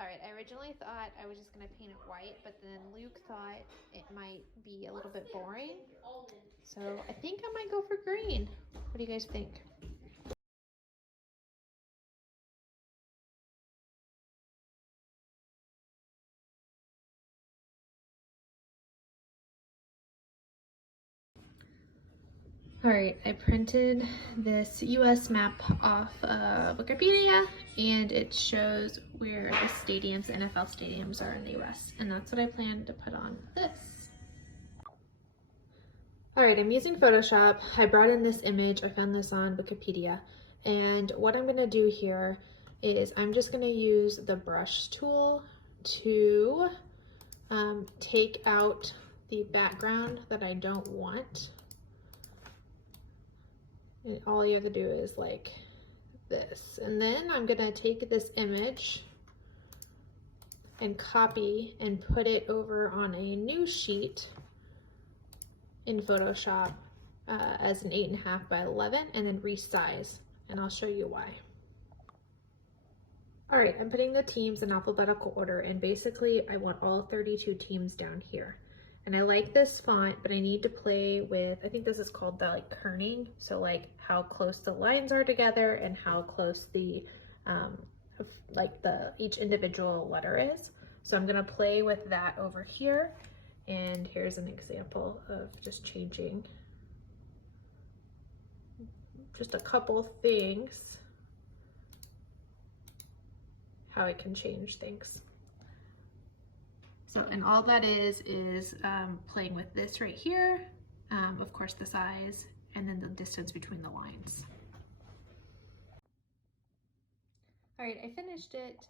All right, I originally thought I was just gonna paint it white, but then Luke thought it might be a little bit boring. So I think I might go for green. What do you guys think? All right, I printed this US map off Wikipedia, and it shows where the stadiums, the NFL stadiums are in the US, and that's what I plan to put on this. All right, I'm using Photoshop. I brought in this image. I found this on Wikipedia, and what I'm gonna do here is I'm just gonna use the brush tool to take out the background that I don't want. And all you have to do is like this. And then I'm gonna take this image and copy and put it over on a new sheet in Photoshop as an 8.5 by 11 and then resize. And I'll show you why. All right, I'm putting the teams in alphabetical order, and basically I want all 32 teams down here. And I like this font, but I need to play with, I think this is called the like kerning. So like how close the lines are together and how close the, each individual letter is. So I'm gonna play with that over here. And here's an example of just changing just a couple things, how I can change things. So, and all that is playing with this right here, of course the size, and then the distance between the lines. All right, I finished it.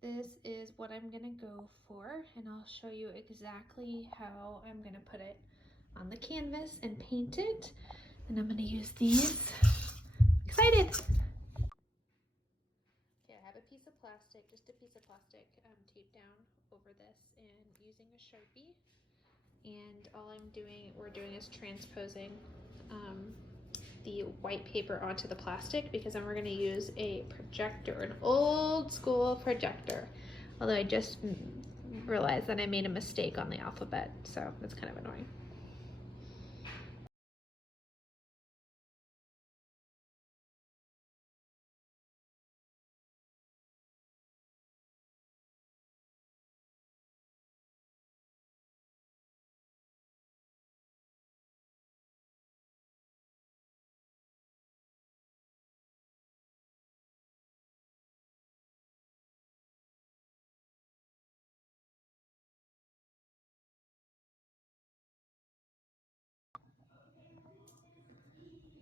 This is what I'm gonna go for, and I'll show you exactly how I'm gonna put it on the canvas and paint it. And I'm gonna use these. Excited! Okay, I have a piece of plastic, just a piece of plastic taped down over this and using a Sharpie. And all we're doing is transposing the white paper onto the plastic, because then we're going to use a projector, an old school projector. Although I just realized that I made a mistake on the alphabet, so that's kind of annoying.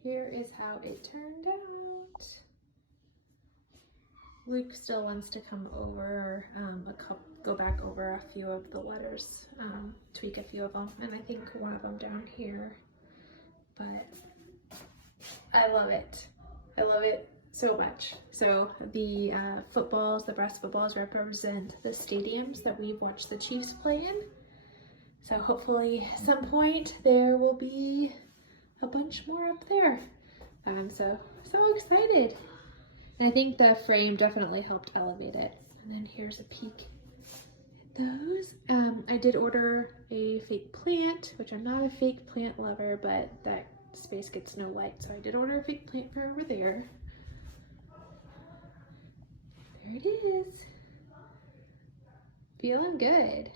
Here is how it turned out. Luke still wants to come over, go back over a few of the letters, tweak a few of them, and I think one of them down here. But I love it. I love it so much. So the footballs, the brass footballs represent the stadiums that we've watched the Chiefs play in. So hopefully at some point there will be a bunch more up there. I'm so excited. And I think the frame definitely helped elevate it. And then here's a peek at those. I did order a fake plant, which I'm not a fake plant lover, but that space gets no light. So I did order a fake plant for over there. There it is. Feeling good.